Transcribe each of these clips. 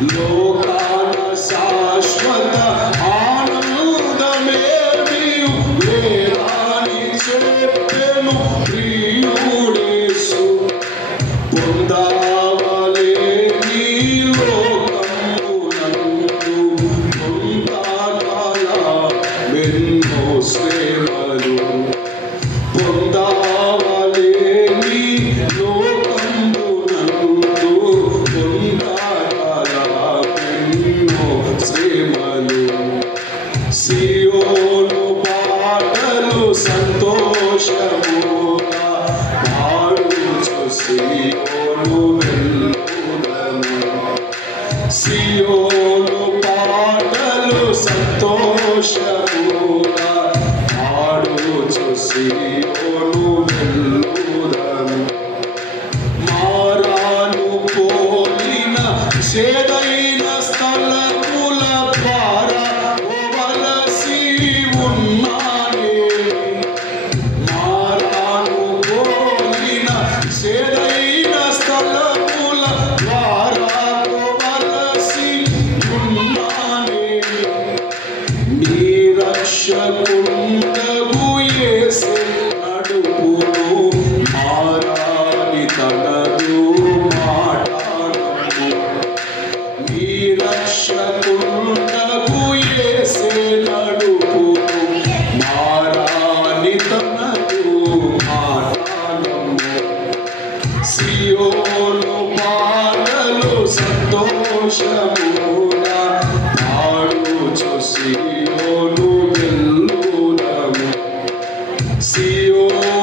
Lord. సంతోషము వాడు సియోను సియోను పాటలు సంతోషము వాడు సియోను సంతోషమున ఆడుచు సియోను వెళ్ళునము సియోను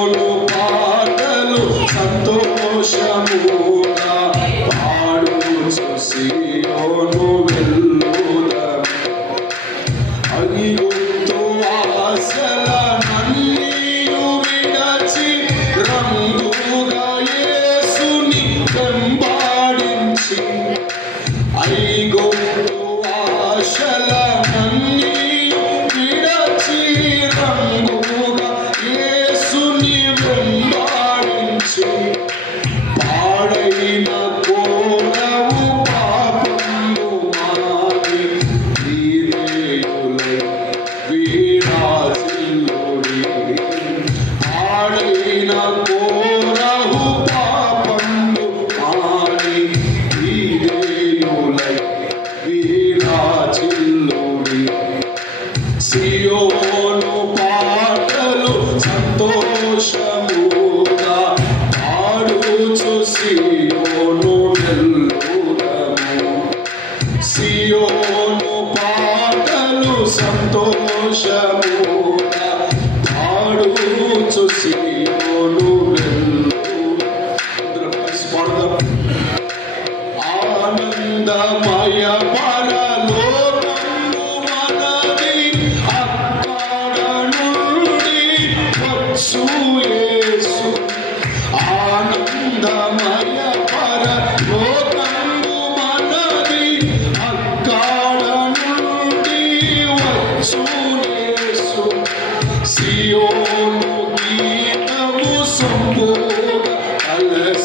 సియోను పాటలు సంతోషము.